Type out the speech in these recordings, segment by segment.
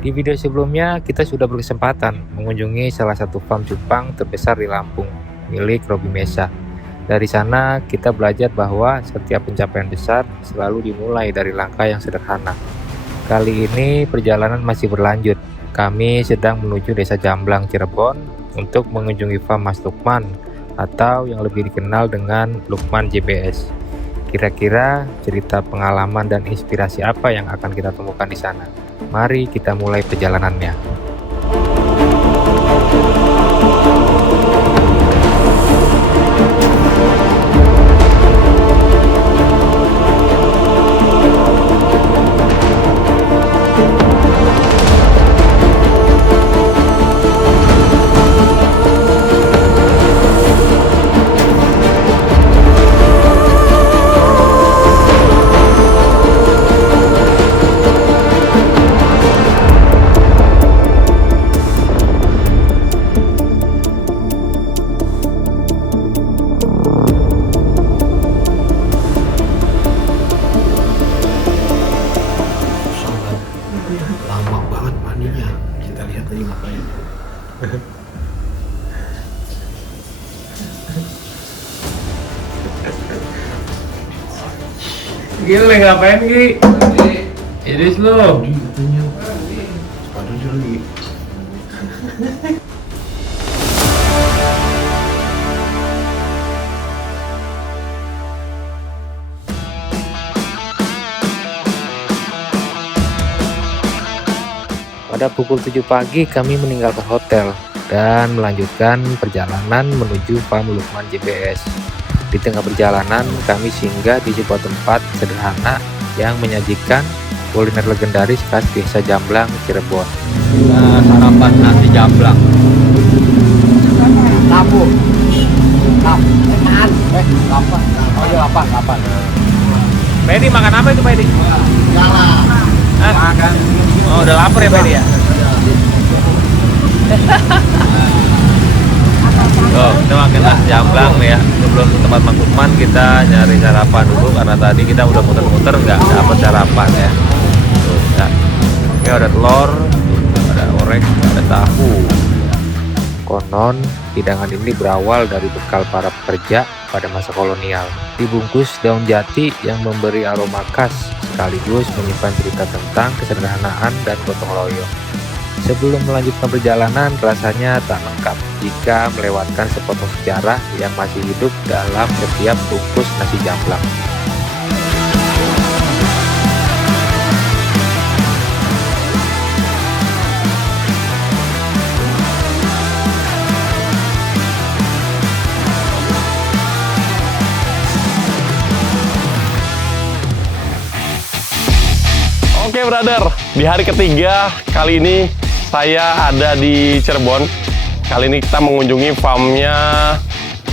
Di video sebelumnya, kita sudah berkesempatan mengunjungi salah satu farm cupang terbesar di Lampung, milik Robby Mesa. Dari sana, kita belajar bahwa setiap pencapaian besar selalu dimulai dari langkah yang sederhana. Kali ini, perjalanan masih berlanjut. Kami sedang menuju Desa Jamblang, Cirebon, untuk mengunjungi farm Mas Lukman, atau yang lebih dikenal dengan Lukman JBS. Kira-kira cerita pengalaman dan inspirasi apa yang akan kita temukan di sana? Mari kita mulai perjalanannya. Lama banget mandinya. Kita lihat aja mukanya. Gila ngapain Gi? Iris lu. Mandi katanya. Sepatu dia lagi. Pada pukul 7 pagi kami meninggalkan hotel dan melanjutkan perjalanan menuju farm Lukman JBS. Di tengah perjalanan kami singgah di sebuah tempat sederhana yang menyajikan kuliner legendaris khas Desa Jamblang, Cirebon. Kita sarapan nasi jamblang. Labu. Lapan. Oh iya lapan. Pedi makan apa itu Pedi? Makan. Oh udah lapar ya Pedi ya? Oh, kita makan nasi jamblang nih ya. Sebelum ke tempat Mang Lukman kita nyari sarapan dulu karena tadi kita udah muter-muter nggak dapet sarapan ya. Tuh, ya. Ini ada telur, ada orek, ada tahu. Konon, hidangan ini berawal dari bekal para pekerja pada masa kolonial. Dibungkus daun jati yang memberi aroma khas, sekaligus menyimpan cerita tentang kesederhanaan dan gotong royong. Sebelum melanjutkan perjalanan, rasanya tak lengkap jika melewatkan sepotong sejarah yang masih hidup dalam setiap bungkus nasi jamblang. Oke brother, di hari ketiga kali ini saya ada di Cirebon. Kali ini kita mengunjungi farmnya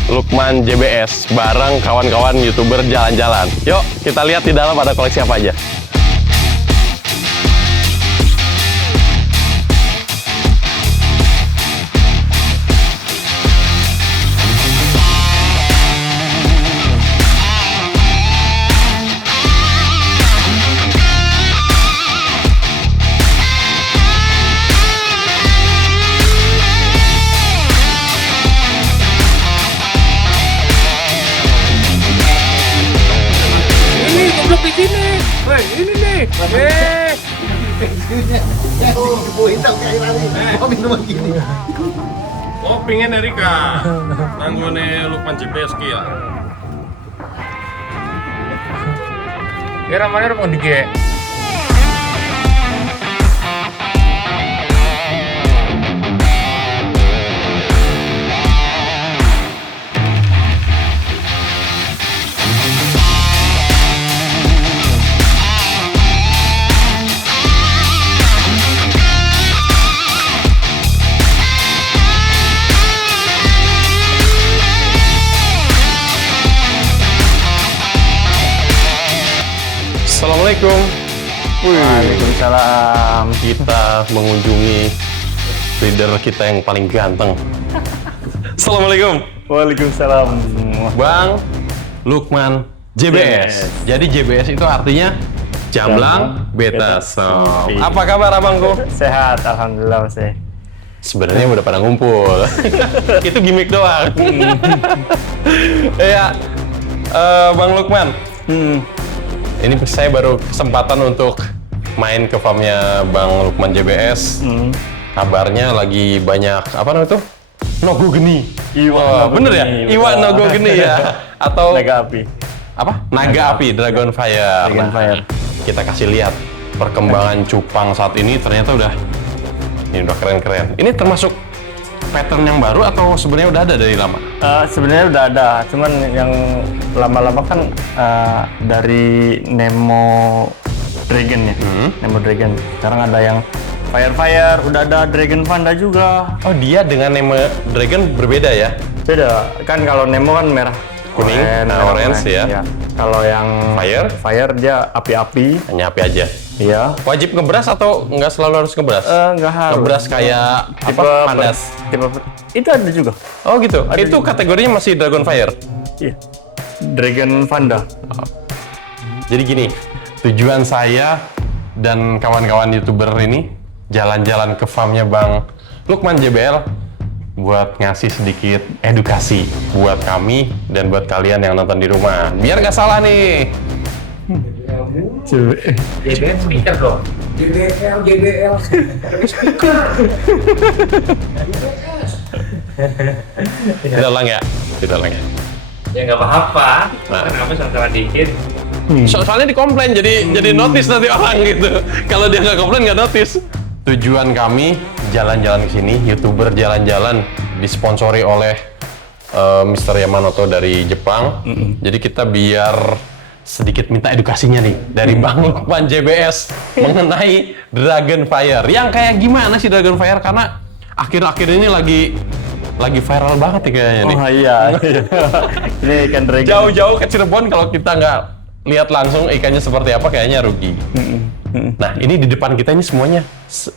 Lukman JBS bareng kawan-kawan YouTuber jalan-jalan. Yuk kita lihat di dalam ada koleksi apa aja. Oh, pingin Erika. Nanggone Lukman JBS ki ya. Ya ramane rong dike. Assalamualaikum. Waalaikumsalam. Kita mengunjungi leader kita yang paling ganteng. Assalamualaikum. Waalaikumsalam. Bang Lukman JBS. Jadi JBS itu artinya Jamblang Beta Shop. Apa kabar abangku? Sehat, alhamdulillah Mas. Sebenarnya udah pada ngumpul. Itu gimmick doang. Ya, Bang Lukman. Ini saya baru kesempatan untuk main ke farmnya Bang Lukman JBS. Kabarnya lagi banyak apa namanya itu? Nogo geni. Bener ya? Iwa nogo geni ya? Atau Naga api. apa? Naga api, Dragon Fire. Dragon Fire. Kita kasih lihat perkembangan cupang saat ini ternyata udah keren-keren. Ini termasuk pattern yang baru atau sebenarnya udah ada dari lama? Sebenarnya udah ada, cuman yang lama-lama kan dari Nemo Dragon ya. Nemo Dragon. Sekarang ada yang Fire, udah ada Dragon Panda juga. Oh, dia dengan Nemo Dragon berbeda ya? Beda. Kan kalau Nemo kan merah, Kuning, merah orange ya. Kalau yang Fire dia api-api. hanya api aja. Iya. Wajib ngeberas atau nggak selalu harus ngeberas? Nggak harus. Ngeberas kayak apa? Pandas. Itu ada juga. Oh gitu. Ada Itu juga. kategorinya masih Dragon Fire. Iya. Dragon Panda. Jadi gini, tujuan saya dan kawan-kawan YouTuber ini jalan-jalan ke farmnya Bang Lukman JBL buat ngasih sedikit edukasi buat kami dan buat kalian yang nonton di rumah. Biar nggak salah nih. JBL speaker dong. JBL. Kita ulang ya. Ya nggak apa-apa. Nah. Kenapa salah dikit? Soalnya dikomplain jadi notice nanti orang gitu. Kalau dia nggak komplain nggak notice. Tujuan kami jalan-jalan ke sini, YouTuber jalan-jalan disponsori oleh Mr. Yamanoto dari Jepang. Jadi kita biar sedikit minta edukasinya nih dari Bang Lukman JBS mengenai Dragon Fire. Yang kayak gimana sih Dragon Fire? Karena akhir-akhir ini lagi viral banget nih kayaknya nih. Oh iya. Ini ikan dragon. Jauh-jauh ke Cirebon kalau kita nggak lihat langsung ikannya seperti apa kayaknya rugi. Nah ini di depan kita ini semuanya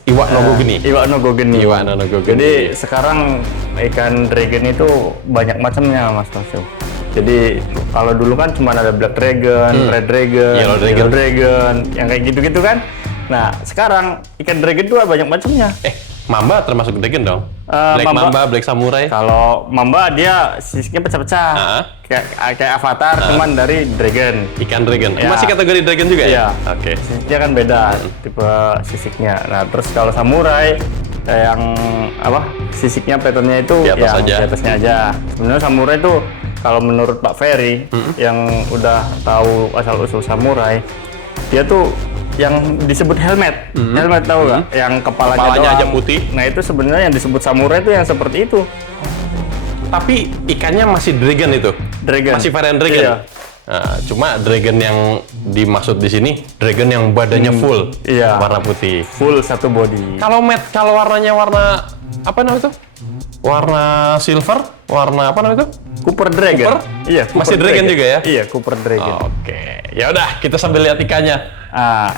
iwak nogo geni. Iwak nogo geni. Iwak nogo geni. Jadi sekarang ikan dragon itu banyak macamnya Mas Tasyo. Jadi kalau dulu kan cuma ada black dragon, red dragon, Yellow dragon, yang kayak gitu-gitu kan. Nah sekarang ikan dragon itu banyak macamnya. Mamba termasuk dragon dong? Black Mamba, Black Samurai. Kalau Mamba dia sisiknya pecah-pecah, kayak Avatar, cuman dari dragon. Ikan dragon. Ya. Masih kategori dragon juga ya? Iya. Oke. Sisiknya kan beda tipe sisiknya. Nah terus kalau samurai kayak yang apa sisiknya patternnya itu Di atas aja. di atasnya aja. Sebenarnya samurai itu kalau menurut Pak Ferry yang udah tahu asal usul samurai, dia tuh yang disebut helmet, helmet tahu nggak? Yang kepalanya doang. aja putih. Nah itu sebenarnya yang disebut samurai itu yang seperti itu. Tapi ikannya masih dragon itu? Dragon. Masih varian dragon? Iya. Nah, cuma dragon yang dimaksud di sini, dragon yang badannya full, iya. warna putih. Full satu body. Kalau warnanya warna apa namanya itu? Warna silver, warna apa namanya itu? Cooper Dragon. Cooper? Iya, Masih dragon juga ya? Iya, Cooper Dragon. Oke, ya udah kita sambil lihat ikannya,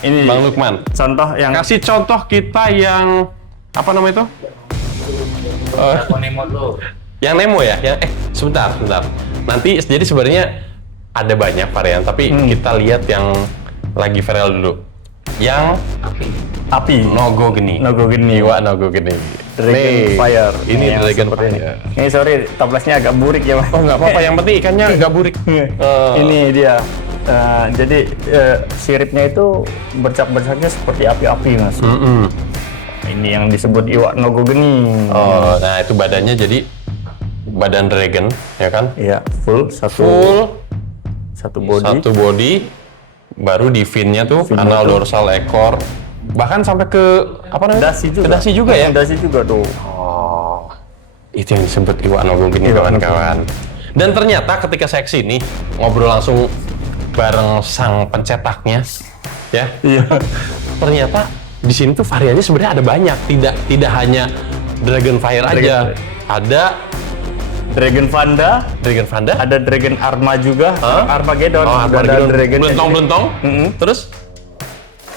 Ini Bang Lukman. contoh yang Kasih contoh kita yang apa namanya itu? Nemo dulu. Yang Nemo ya? Sebentar. Nanti jadi sebenarnya ada banyak varian, tapi kita lihat yang lagi viral dulu. Yang api. nogo geni. Nogo geni. Iwak nogo geni. Dragon Nih, Fire. Ini yang Dragon seperti ini. Fire. Ini sorry, toplesnya agak burik ya, Mas. Oh nggak apa-apa, yang penting ikannya nggak burik. Ini dia. Jadi siripnya itu bercak-bercaknya seperti api-api, Mas. Ini yang disebut iwak nogo geni. Oh, nah itu badannya jadi badan dragon, ya kan? Iya, full satu body. Satu body, baru di fin-nya tuh Fin-nya anal tuh. dorsal ekor, bahkan sampai ke apa namanya? Dasi juga. Ke dasi juga ya? Dasi juga tuh. Oh, itu yang disebut iwak nogo geni kawan-kawan. Dan ternyata ketika saya kesini ngobrol langsung bareng sang pencetaknya, ya. Iya. Ternyata di sini tuh variannya sebenarnya ada banyak, tidak hanya Dragon Fire aja. Fire. Ada Dragon Panda, ada Dragon Arma juga, Armageddon, Oh, ada Armageddon. Dragon Belentong.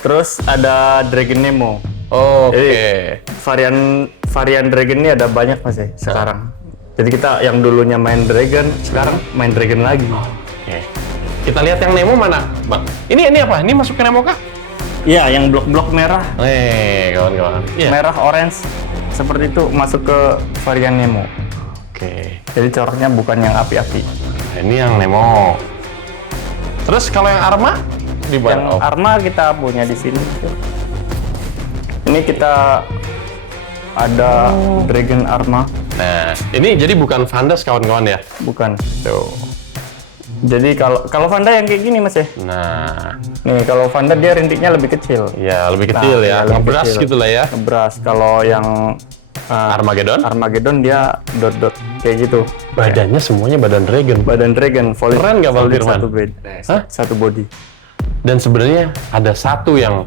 Terus ada Dragon Nemo. oke. Jadi varian Dragon ini ada banyak Mas ya sekarang. Jadi kita yang dulunya main Dragon, sekarang main Dragon lagi. Oke. Kita lihat yang Nemo mana, Bang? Ini apa? Ini masuk ke Nemo kah? Iya, yang blok-blok merah, Kawan-kawan. Iya. merah orange seperti itu masuk ke varian Nemo. Oke. Jadi coraknya bukan yang api-api. Nah, ini yang Nemo. Terus kalau yang Arma di Yang mana? Arma kita punya di sini. Ini kita ada Dragon Arma, Nah, ini jadi bukan Vandas kawan-kawan ya? bukan. Tuh. Jadi kalau Vanda yang kayak gini Mas ya. Nah, Nih kalau Vanda dia rintiknya lebih kecil. ya lebih kecil Nah, ya, ya, lebih ngebras kecil. gitu lah ya. Ngebras. Kalau yang Armageddon, dia dot-dot kayak gitu. badannya semuanya badan dragon. Badan Dragon, solid. Keren nggak, Bang solid Firman? Satu bed, Hah? satu body. Dan sebenarnya ada satu yang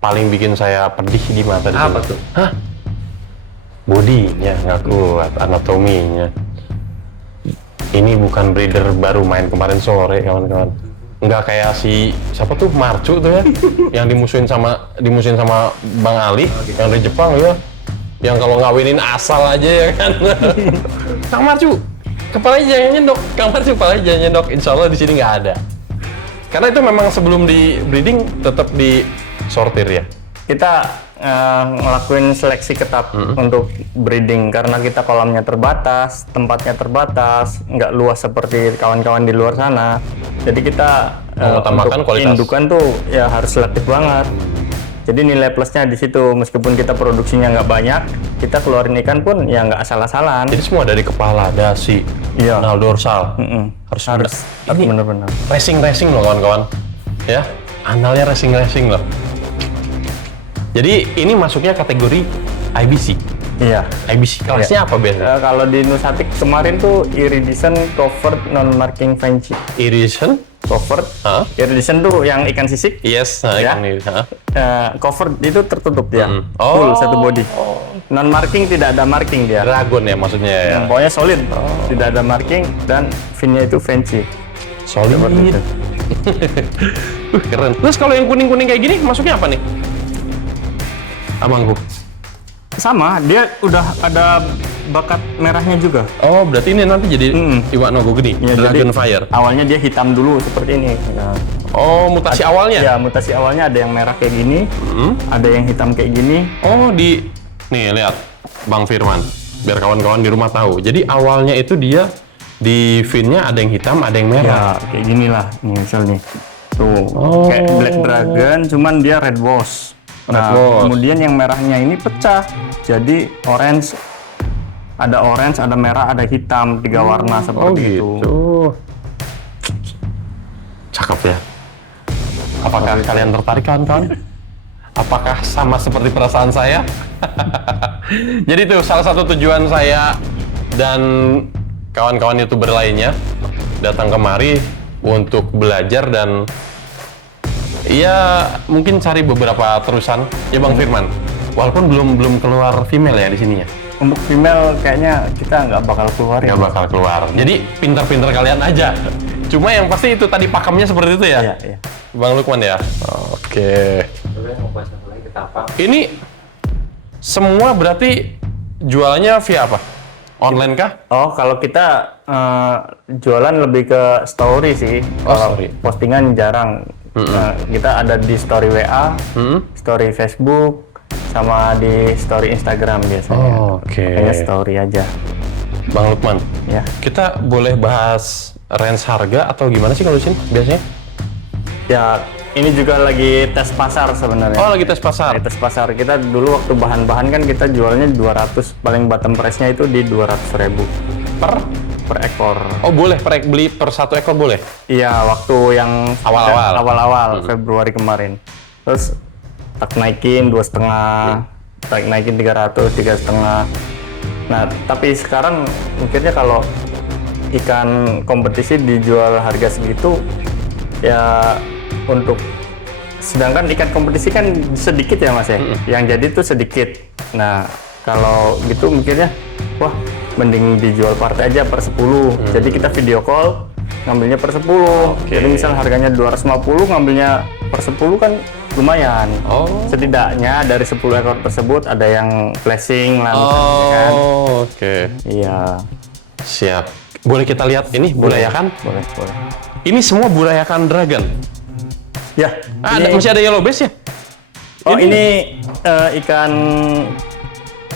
paling bikin saya pedih di mata di Apa sini. tuh? Hah? Bodinya nggak kuat, anatominya. Ini bukan breeder baru main kemarin sore kawan-kawan. Nggak kayak si siapa tuh Marcu tuh ya, yang dimusuhin sama Bang Ali, yang dari Jepang ya, yang kalau ngawinin asal aja ya kan. Kang Marcu, kepalanya jangan nyendok. Kang Marcu kepalanya jangan nyendok. Insya Allah di sini nggak ada. Karena itu memang sebelum di breeding tetap di sortir ya. Kita ngelakuin seleksi ketat untuk breeding karena kita kolamnya terbatas, tempatnya terbatas, nggak luas seperti kawan-kawan di luar sana. Jadi kita Mengutamakan untuk kualitas. indukan tuh ya harus selektif banget. Jadi nilai plusnya di situ, meskipun kita produksinya nggak banyak, kita keluarin ikan pun ya nggak asal-asalan. Jadi semua dari kepala, dasi, Iya. kanal dorsal. Harus Ini bener-bener. racing loh kawan-kawan. Ya, analnya racing loh. Jadi ini masuknya kategori IBC. Iya. IBC kelasnya apa biasanya? Kalau di Nusatik kemarin tuh iridescent covered non-marking fancy. Iridium? Covered. Hah? Iridescent tuh yang ikan sisik. Yes, Ya. yang ini. Hah? Covered itu tertutup dia, Oh. full satu body. Non marking tidak ada marking dia. Dragon ya maksudnya ya. Pokoknya solid, tidak ada marking dan finnya itu fancy. Solid. Seperti itu. Keren. Terus kalau yang kuning-kuning kayak gini masuknya apa nih? Abangku. Sama, dia udah ada bakat merahnya juga. Oh, berarti ini nanti jadi iwak nogo gede, Ya, Dragon jadi Fire. awalnya dia hitam dulu seperti ini. Ya. Oh, mutasi awalnya? Ya, mutasi awalnya ada yang merah kayak gini, ada yang hitam kayak gini. Oh, nih lihat Bang Firman, biar kawan-kawan di rumah tahu. Jadi awalnya itu dia di finnya ada yang hitam, ada yang merah. Ya, kayak gini lah, nih misal nih. Tuh, kayak Black Dragon, cuman dia red wash. Nah, wash. kemudian yang merahnya ini pecah, jadi orange, ada merah, ada hitam, 3 warna seperti itu. Cakep ya. Apakah kalian tertarik kawan-kawan? Apakah sama seperti perasaan saya? Jadi itu salah satu tujuan saya dan kawan-kawan YouTuber lainnya datang kemari untuk belajar dan ya mungkin cari beberapa terusan ya Bang Firman. Walaupun belum keluar female ya di sininya. Untuk female kayaknya kita nggak bakal keluarin. Nggak bakal keluar. Jadi pinter-pinter kalian aja. Cuma yang pasti itu tadi pakemnya seperti itu ya, Iya, iya. Bang Lukman ya. Oke. Ini semua berarti jualannya via apa? Online kah? Oh, kalau kita jualan lebih ke story sih. Oh, Kalau story. postingan jarang. Kita ada di story WA, story Facebook, sama di story Instagram biasanya. Oh, oke. Kayaknya story aja. Bang Lukman, Ya. kita boleh bahas range harga atau gimana sih kalau di sini biasanya? Ya, ini juga lagi tes pasar sebenarnya. Oh, lagi tes pasar. Lagi tes pasar. Kita dulu waktu bahan-bahan kan kita jualnya 200, paling bottom price-nya itu di 200.000 per ekor. Oh, boleh beli per satu ekor boleh? Iya, waktu yang Awal-awal. awal-awal Februari kemarin. Terus tak naikin 2,5, tak naikin 300, 3,5. Nah, tapi sekarang mikirnya kalau ikan kompetisi dijual harga segitu, ya untuk sedangkan ikan kompetisi kan sedikit ya Mas ya, yang jadi tuh sedikit. Nah, kalau gitu mikirnya, wah mending dijual partai aja per 10. Jadi kita video call ngambilnya per 10. Jadi misal harganya 250, ngambilnya per 10 kan lumayan. Oh. Setidaknya dari 10 ekor tersebut ada yang flashing lah misalnya kan. Oh, oke. Iya. Siap. Boleh kita lihat ini burayakan? Boleh. Ini semua burayakan dragon. Ya, Ah, ini masih ada yellow base ya? Oh ini ikan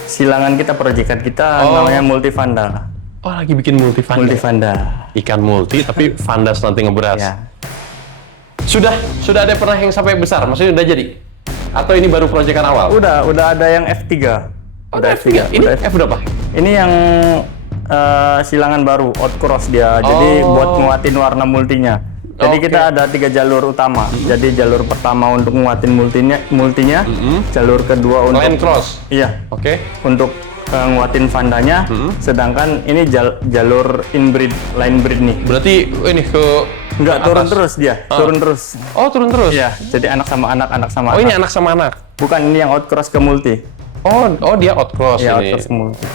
silangan kita, proyekan kita namanya multivanda. Oh lagi bikin multivanda. Multivanda. Ikan multi tapi Vandas nanti ngeberas. Ya. Sudah ada pernah yang sampai besar? Maksudnya udah jadi? Atau ini baru proyekan awal? Udah ada yang F3. Udah F3. Ini F berapa? Ini yang silangan baru, outcross dia. Jadi buat nguatin warna multinya. Jadi kita ada 3 jalur utama. Jadi jalur pertama untuk nguatin multinya, jalur kedua untuk Line cross. Iya. Oke. Untuk nguatin vandanya, sedangkan ini jalur inbreed, line breed nih. Berarti ini ke Enggak, atas. turun terus dia, turun terus. Oh, turun terus. Iya, jadi anak sama anak, anak sama Oh, anak. ini anak sama anak. Bukan, ini yang outcross ke multi. Oh dia outcross Iya, ini. outcross ke multi.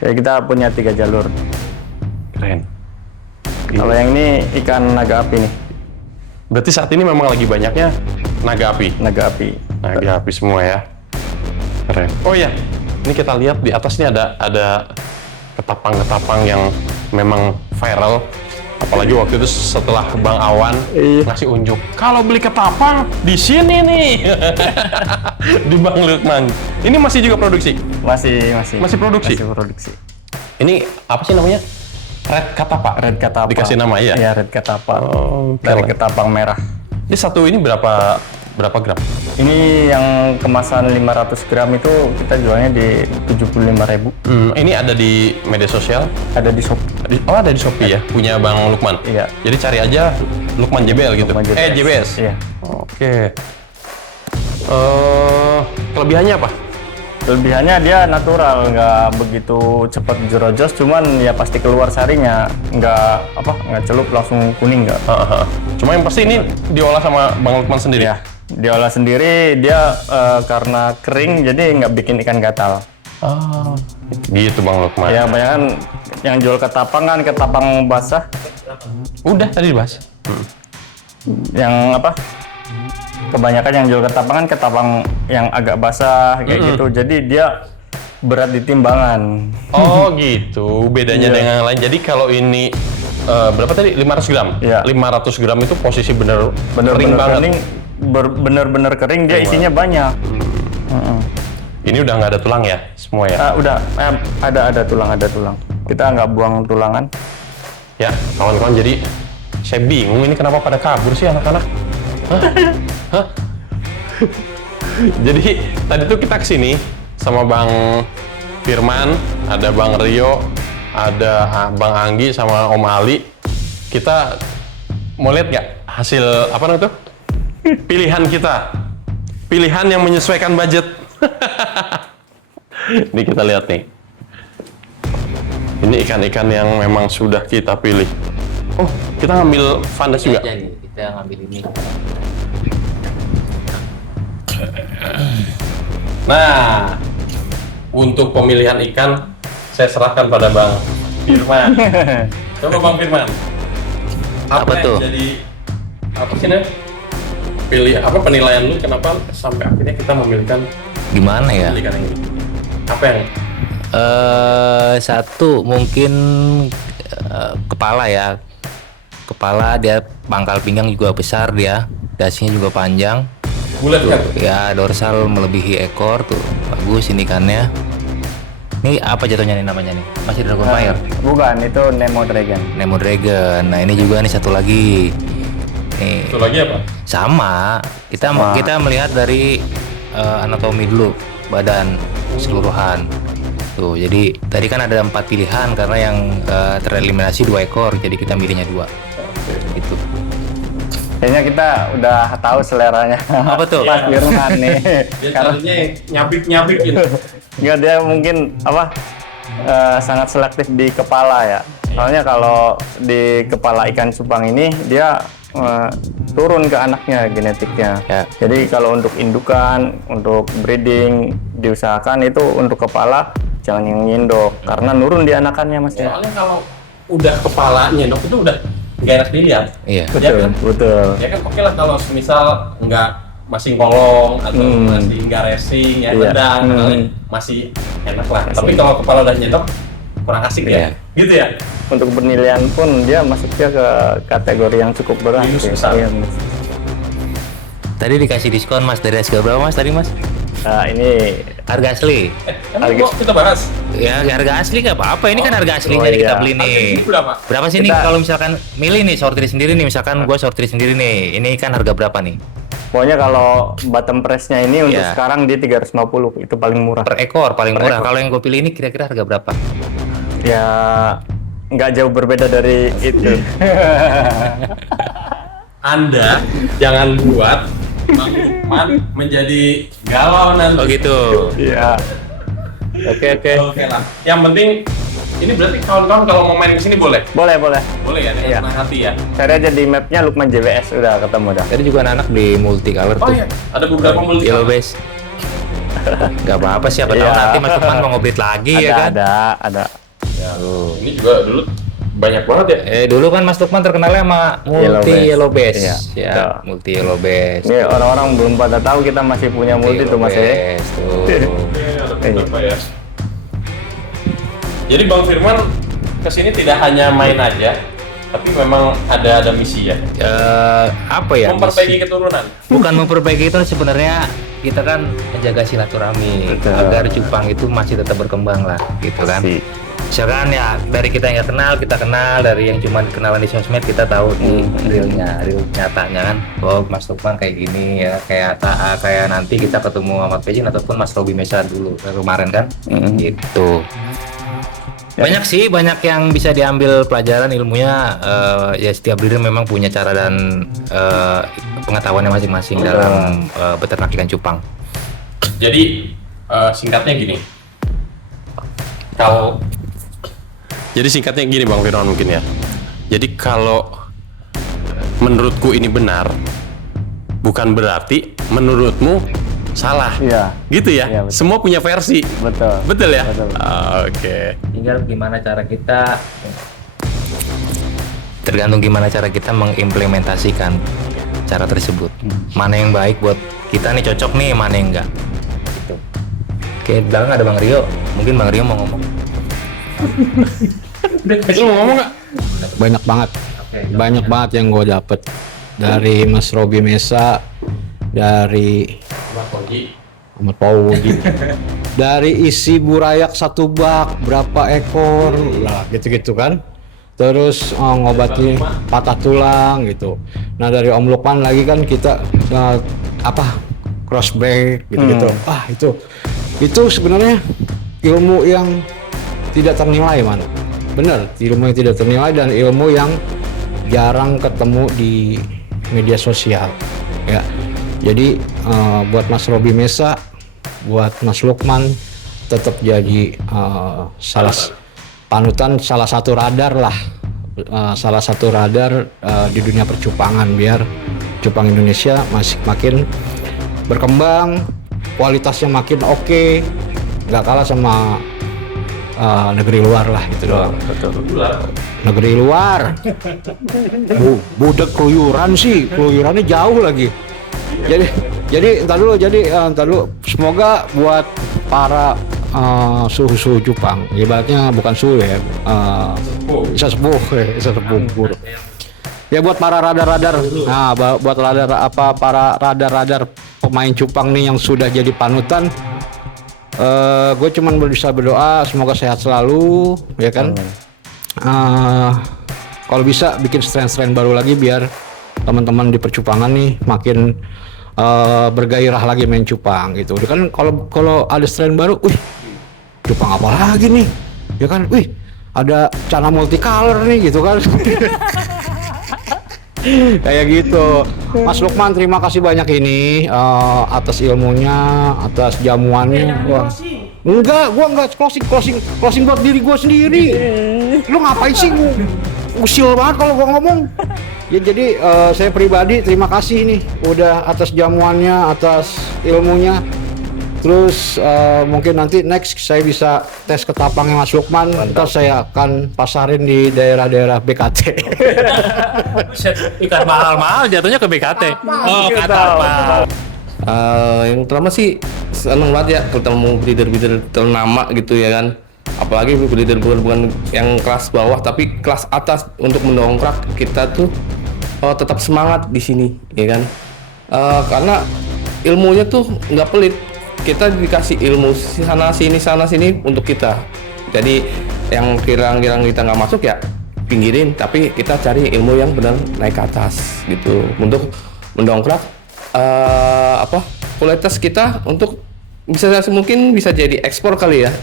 Jadi kita punya 3 jalur. Keren. Kalau yang ini ikan naga api nih, Berarti saat ini memang lagi banyaknya naga api. naga api. Naga api semua ya. Keren. Oh iya, ini kita lihat di atas ini ada ketapang-ketapang yang memang viral. Apalagi waktu itu setelah Bang Awan ngasih unjuk. Kalau beli ketapang di sini nih. Di Bang Lukman. Ini masih juga produksi? Masih produksi? Masih produksi. Ini apa sih namanya? Red Katapa? Red Katapa. Dikasih nama ya? Iya, Red Katapa. Oh, Dari keren. ketapang merah. Ini satu ini berapa gram? Ini yang kemasan 500 gram itu kita jualnya di 75.000. Ini ada di media sosial? Ada di shop. Oh ada di Shopee ya? Punya Bang Lukman? Iya. Jadi cari aja Lukman JBL gitu? Lukman JBS. JBS? Iya. Oke. Kelebihannya apa? Kelebihannya dia natural, nggak begitu cepat jerojos, cuman ya pasti keluar sarinya, nggak celup langsung kuning nggak. Cuma yang pasti ini diolah sama Bang Lukman sendiri? Ya, diolah sendiri, dia karena kering jadi nggak bikin ikan gatal. Gitu Bang Lukman. Ya banyak kan yang jual ketapang kan ketapang basah, Udah tadi dibahas. yang kebanyakan yang jual ketapang kan ketapang yang agak basah kayak gitu, jadi dia berat di timbangan. Oh gitu, bedanya Iya. dengan yang lain. Jadi kalau ini berapa tadi? 500 gram? Iya. 500 gram itu posisi kering Bener-bener banget. kering, bener-bener kering, dia isinya banyak. Ini udah nggak ada tulang ya semua ya? Udah, ada tulang. Kita nggak buang tulangan. Ya, kawan-kawan, jadi saya bingung ini kenapa pada kabur sih anak-anak? Hah? Jadi tadi tuh kita kesini sama Bang Firman, ada Bang Rio, ada Bang Anggi sama Om Ali. Kita mau lihat nggak hasil apa namanya tuh? Pilihan kita, pilihan yang menyesuaikan budget. Ini kita lihat nih. Ini ikan-ikan yang memang sudah kita pilih. Oh, kita ngambil Vandas juga. Kita ngambil ini. Nah, untuk pemilihan ikan saya serahkan pada Bang Firman. Coba Bang Firman. Apa yang tuh? Jadi apa sih nih? Penilaian lu kenapa sampai akhirnya kita memilihkan Gimana ya? ikan ini? Apa yang Satu mungkin kepala ya. Kepala dia pangkal pinggang juga besar dia, dasinya juga panjang. bulat kan? Ya dorsal melebihi ekor tuh, bagus ini ikannya. Ini apa jatuhnya nih namanya nih? Masih Dragon Fire? Bukan, itu Nemo Dragon. Nemo Dragon. Nah ini juga nih satu lagi. Nih Itu lagi apa? sama. Kita melihat dari anatomi dulu badan keseluruhan. Tuh, jadi tadi kan ada 4 pilihan karena yang tereliminasi 2 ekor, jadi kita milihnya 2. Itu. Kayaknya kita udah tahu seleranya. Apa tuh? Mas Firman nih. Dia Karena carinya yang nyabik-nyabik gitu. nggak, dia mungkin sangat selektif di kepala ya. Soalnya kalau di kepala ikan cupang ini dia turun ke anaknya genetiknya. Ya. Jadi kalau untuk indukan, untuk breeding diusahakan itu untuk kepala jangan yang nyindok karena nurun di anakannya Mas ya. Soalnya kalau udah kepalanya dok itu udah nggak enak dilihat. Iya. Ya kan? Betul. Ya kan oke lah kalau misal nggak masih ngolong atau masih nggak racing ya Iya. tendang masih enak lah. Tapi kalau kepala udah nyedok kurang asik ya. Iya. Gitu ya. Untuk penilaian pun dia masuknya ke kategori yang cukup berat. Minus ya. besar. Iya, minus. Tadi dikasih diskon Mas dari harga berapa Mas tadi Mas? Ini Harga asli. Emang kok kita bahas? Ya harga asli nggak apa-apa. Ini kan harga asli oh jadi kita iya. beli nih. Ini berapa? Berapa sih nih Kita- kalau misalkan milih nih sortir sendiri nih, misalkan gua sortir sendiri nih. Ini kan harga berapa nih? pokoknya kalau bottom price-nya ini untuk Iya. sekarang dia 350, itu paling murah. Per ekor paling Per murah. ekor. Kalau yang gue pilih ini kira-kira harga berapa? Ya nggak jauh berbeda dari itu. Anda jangan buat Bang Lukman menjadi galau nanti. Oh gitu. Iya. Oke. Oke lah. Yang penting ini berarti kawan-kawan kalau mau main ke sini boleh? Boleh, boleh. Boleh ya, dengan Iya. senang hati ya. Cari aja di mapnya Lukman JBS, udah ketemu dah. Tadi juga anak-anak di multicolor Oh tuh. iya, ada beberapa multi. Yellow base. Gak apa-apa siapa tahu Iya. nanti Mas Lukman mau ngoblit lagi ya kan? Ada. Tuh. Ini juga dulu banyak banget ya. Dulu kan Mas Lukman terkenalnya sama multi yellow base. Iya, Ya, betul. multi yellow base. Ini orang-orang belum pada tahu kita masih punya multi tuh Mas ya. base, tuh. Ada beberapa ya. Jadi Bang Firman kesini tidak hanya main aja, tapi memang ada misi ya. Apa ya? Memperbaiki keturunan. Bukan memperbaiki itu sebenarnya kita kan menjaga silaturahmi Betul. agar Jepang itu masih tetap berkembang lah gitu kan. Pasti. Misalkan ya dari kita yang nggak kenal kita kenal, dari yang cuma kenalan di sosmed kita tahu di real nyatanya kan. Oh Mas Lukman kayak gini ya, kayak nanti kita ketemu Ahmad Pejin ataupun Mas Robi Mesa dulu kemarin kan. Gitu. Banyak yang bisa diambil pelajaran ilmunya. Ya setiap breeder memang punya cara dan pengetahuannya masing-masing dalam beternak ikan cupang. Jadi singkatnya gini. Jadi singkatnya gini Bang Firman mungkin ya. Jadi kalau menurutku ini benar, bukan berarti menurutmu salah. Iya. Gitu ya. Iya, betul. Semua punya versi. Betul. Betul ya? Betul. Oke. Tinggal gimana cara kita, tergantung gimana cara kita mengimplementasikan cara tersebut. Mana yang baik buat kita nih, cocok nih, mana yang enggak. Gitu. Oke, di belakang ada Bang Rio. Mungkin Bang Rio mau ngomong. Lu mau ngomong nggak? Banyak banget. Banyak banget yang gue dapet dari Mas Robi Mesa, dari Ahmad Pauji, dari isi burayak satu bak berapa ekor lah gitu-gitu kan. Terus ngobatin patah tulang gitu. Nah dari Om Lukman lagi kan kita crossback gitu-gitu. Itu sebenarnya ilmu yang tidak ternilai man. Bener, ilmu yang tidak ternilai dan ilmu yang jarang ketemu di media sosial ya. Jadi buat Mas Robi Mesa, buat Mas Lukman tetap jadi panutan, salah satu radar lah, salah satu radar di dunia percupangan biar cupang Indonesia masih makin berkembang, kualitasnya makin oke, nggak kalah sama negeri luar lah gitu doang. Negeri luar. Budak keluyuran sih, keluyurannya jauh lagi. Jadi entar dulu semoga buat para suhu cupang, ibaratnya bukan suhu ya, sesepuh buruk. Ya buat para radar-radar, nah buat para radar-radar pemain cupang nih yang sudah jadi panutan. Gue cuman bisa berdoa semoga sehat selalu ya kan. Kalau bisa bikin strain baru lagi biar teman-teman di percupangan nih makin bergairah lagi main cupang gitu. Kan kalau ada strain baru, cupang apa lagi nih? Ya kan, ada cana multicolor nih gitu kan. Kayak gitu. Mas Lukman terima kasih banyak ini atas ilmunya, atas jamuannya. Wah. Enggak, gua enggak closing buat diri gua sendiri. Lu ngapain sih usil banget kalau gua ngomong. Ya jadi saya pribadi terima kasih nih udah atas jamuannya, atas ilmunya. Terus mungkin nanti next saya bisa tes ketapangnya Mas Lukman. Terus saya akan pasarin di daerah-daerah BKT. Ikan mahal-mahal jatuhnya ke BKT. Oh, kata. Yang pertama sih seneng banget ya ketemu breeder-breeder ternama gitu ya kan. Apalagi breeder bukan yang kelas bawah tapi kelas atas untuk mendongkrak kita tuh tetap semangat di sini ya kan. Karena ilmunya tuh nggak pelit. Kita dikasih ilmu sana sini untuk kita. Jadi yang kira-kira kita nggak masuk ya pinggirin, tapi kita cari ilmu yang benar naik ke atas gitu untuk mendongkrak kualitas kita untuk bisa mungkin bisa jadi ekspor kali ya.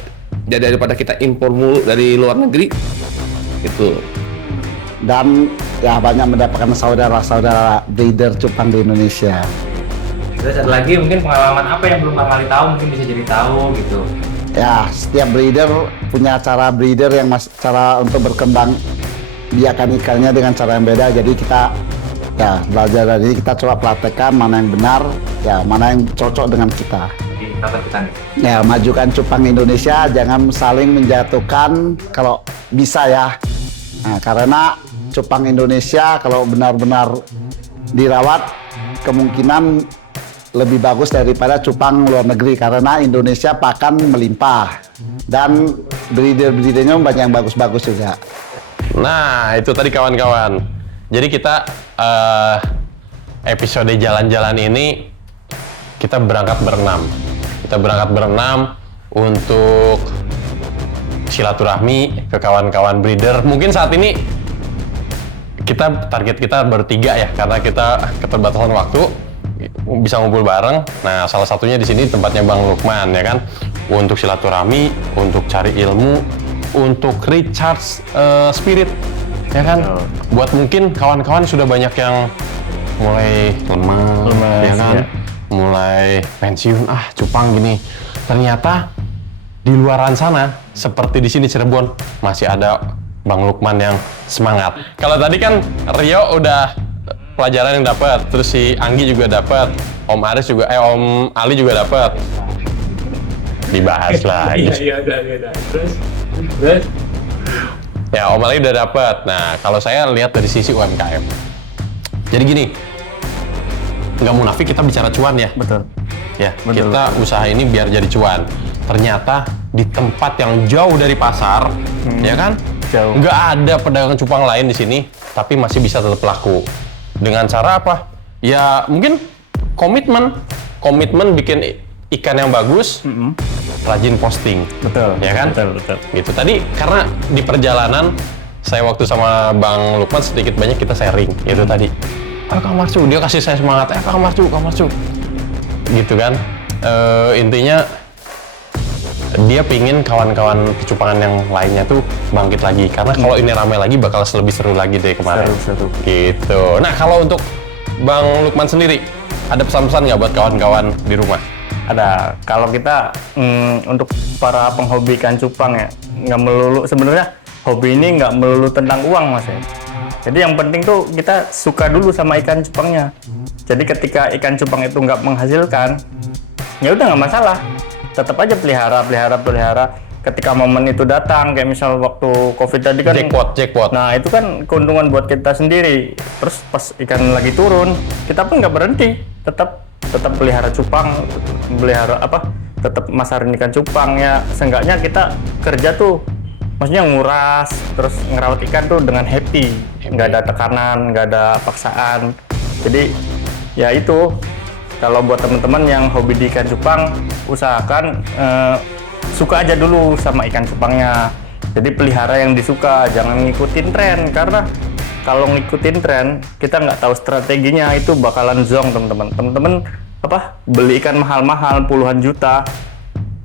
Jadi daripada kita impor mulu dari luar negeri itu. Dan ya banyak mendapatkan saudara-saudara breeder cupang di Indonesia. Terus ada lagi mungkin pengalaman apa yang belum Bang Ali tahu, mungkin bisa jadi tahu gitu. Ya, setiap breeder punya cara breeder yang cara untuk berkembang biakan ikannya dengan cara yang beda. Jadi kita ya belajar dari ini, kita coba praktekkan mana yang benar, ya mana yang cocok dengan kita. Di kantor kita nih. Ya, majukan cupang Indonesia, jangan saling menjatuhkan kalau bisa ya. Nah, karena cupang Indonesia kalau benar-benar dirawat kemungkinan lebih bagus daripada cupang luar negeri karena Indonesia pakan melimpah dan breeder-breedernya banyak yang bagus-bagus juga. Nah, itu tadi kawan-kawan. Jadi kita episode jalan-jalan ini kita berangkat berenam. Kita berangkat berenam untuk silaturahmi ke kawan-kawan breeder. Mungkin saat ini target kita bertiga ya, karena kita keterbatasan waktu bisa ngumpul bareng. Nah, salah satunya di sini tempatnya Bang Lukman ya kan, untuk silaturahmi, untuk cari ilmu, untuk recharge spirit ya kan. Buat mungkin kawan-kawan sudah banyak yang mulai lemas ya kan, mulai pensiun, cupang gini. Ternyata di luaran sana seperti di sini Cirebon masih ada Bang Lukman yang semangat. Kalau tadi kan Rio udah pelajaran yang dapat, terus si Anggi juga dapat, Om Ali juga dapat. Dibahas lagi. Iya, udah. Terus ya, Om Ali udah dapat. Nah, kalau saya lihat dari sisi UMKM. Jadi gini, nggak munafik kita bicara cuan ya. Betul. Ya, kita usaha ini biar jadi cuan. Ternyata di tempat yang jauh dari pasar, ya kan? Jauh. Nggak ada pedagang cupang lain di sini, tapi masih bisa tetap laku. Dengan cara apa? Ya mungkin komitmen bikin ikan yang bagus, rajin posting. Betul. Ya kan? Betul. Gitu. Tadi karena di perjalanan saya waktu sama Bang Lukman sedikit banyak kita sharing. Itu tadi. Kang Marcu, dia kasih saya semangat. Kang Marcu. Gitu kan? Intinya dia pingin kawan-kawan kecupangan yang lainnya tuh bangkit lagi, karena kalau ini ramai lagi bakal lebih seru lagi dari kemarin. Seru. Gitu. Nah, kalau untuk Bang Lukman sendiri ada pesan-pesan nggak buat kawan-kawan di rumah? Ada. Kalau kita untuk para penghobi ikan cupang ya, nggak melulu, sebenarnya hobi ini nggak melulu tentang uang Mas ya. Jadi yang penting tuh kita suka dulu sama ikan cupangnya. Jadi ketika ikan cupang itu nggak menghasilkan, ya udah nggak masalah. Tetap aja pelihara. Ketika momen itu datang, kayak misal waktu COVID tadi kan jackpot. Nah, itu kan keuntungan buat kita sendiri. Terus pas ikan lagi turun, kita pun nggak berhenti. Tetap pelihara cupang, tetap masarin ikan cupang ya. Seenggaknya kita kerja tuh maksudnya nguras, terus ngerawat ikan tuh dengan happy. Nggak ada tekanan, nggak ada paksaan. Jadi ya itu, kalau buat teman-teman yang hobi di ikan cupang, usahakan suka aja dulu sama ikan cupangnya. Jadi pelihara yang disuka, jangan ngikutin tren, karena kalau ngikutin tren kita nggak tahu strateginya, itu bakalan zong teman-teman. Teman-teman beli ikan mahal-mahal puluhan juta,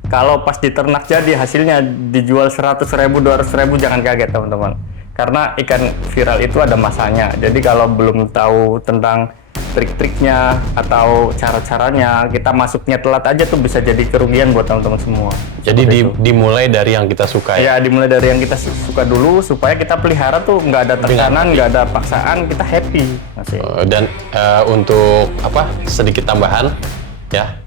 kalau pas diternak jadi hasilnya dijual 100.000, 200.000, jangan kaget teman-teman, karena ikan viral itu ada masanya. Jadi kalau belum tahu tentang trik-triknya atau cara-caranya, kita masuknya telat aja tuh bisa jadi kerugian buat teman-teman semua. Jadi dimulai dari yang kita suka ya? Ya, dimulai dari yang kita suka dulu, supaya kita pelihara tuh nggak ada tekanan, nggak ada paksaan, kita happy. Dan untuk sedikit tambahan ya,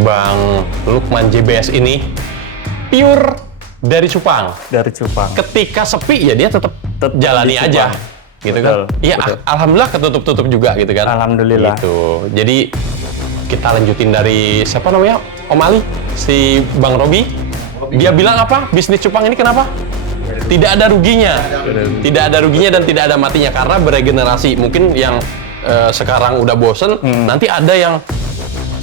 Bang Lukman JBS ini pure dari cupang. Dari cupang. Ketika sepi ya dia tetap jalani aja. Gitu betul, kan? Iya, alhamdulillah ketutup juga gitu kan. Alhamdulillah. Gitu. Jadi kita lanjutin dari siapa namanya? Om Ali, si Bang Robi. Dia bilang apa? Bisnis cupang ini kenapa? Tidak ada ruginya. Tidak ada ruginya dan tidak ada matinya, karena beregenerasi. Mungkin yang sekarang udah bosen, nanti ada yang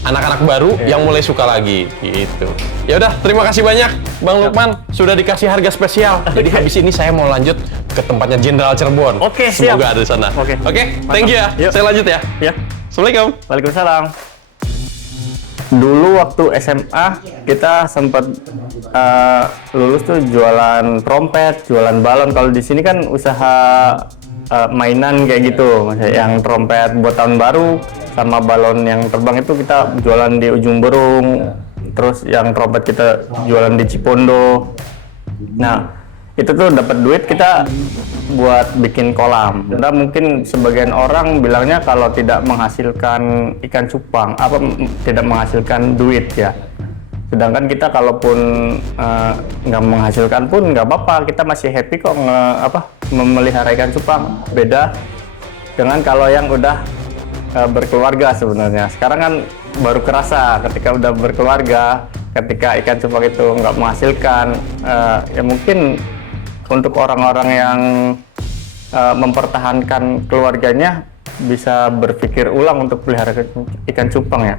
anak-anak baru yang mulai suka lagi gitu. Ya udah, terima kasih banyak Bang Lukman sudah dikasih harga spesial. Jadi habis ini saya mau lanjut ke tempatnya Jenderal Cirebon. Oke, siap. Semoga ada di sana. Oke. Thank you ya. Yuk. Saya lanjut ya. Ya. Assalamualaikum. Waalaikumsalam. Dulu waktu SMA kita sempat lulus tuh jualan trompet, jualan balon. Kalau di sini kan usaha mainan kayak gitu, maksudnya yang trompet buat tahun baru sama balon yang terbang itu kita jualan di Ujung Berung. Terus yang trompet kita jualan di Cipondo. Nah, itu tuh dapat duit kita buat bikin kolam. Dan mungkin sebagian orang bilangnya kalau tidak menghasilkan ikan cupang, tidak menghasilkan duit ya. Sedangkan kita kalaupun nggak menghasilkan pun nggak apa-apa, kita masih happy kok memelihara ikan cupang. Beda dengan kalau yang udah berkeluarga sebenarnya. Sekarang kan baru kerasa ketika udah berkeluarga, ketika ikan cupang itu nggak menghasilkan, ya mungkin untuk orang-orang yang mempertahankan keluarganya bisa berpikir ulang untuk pelihara ikan cupang ya.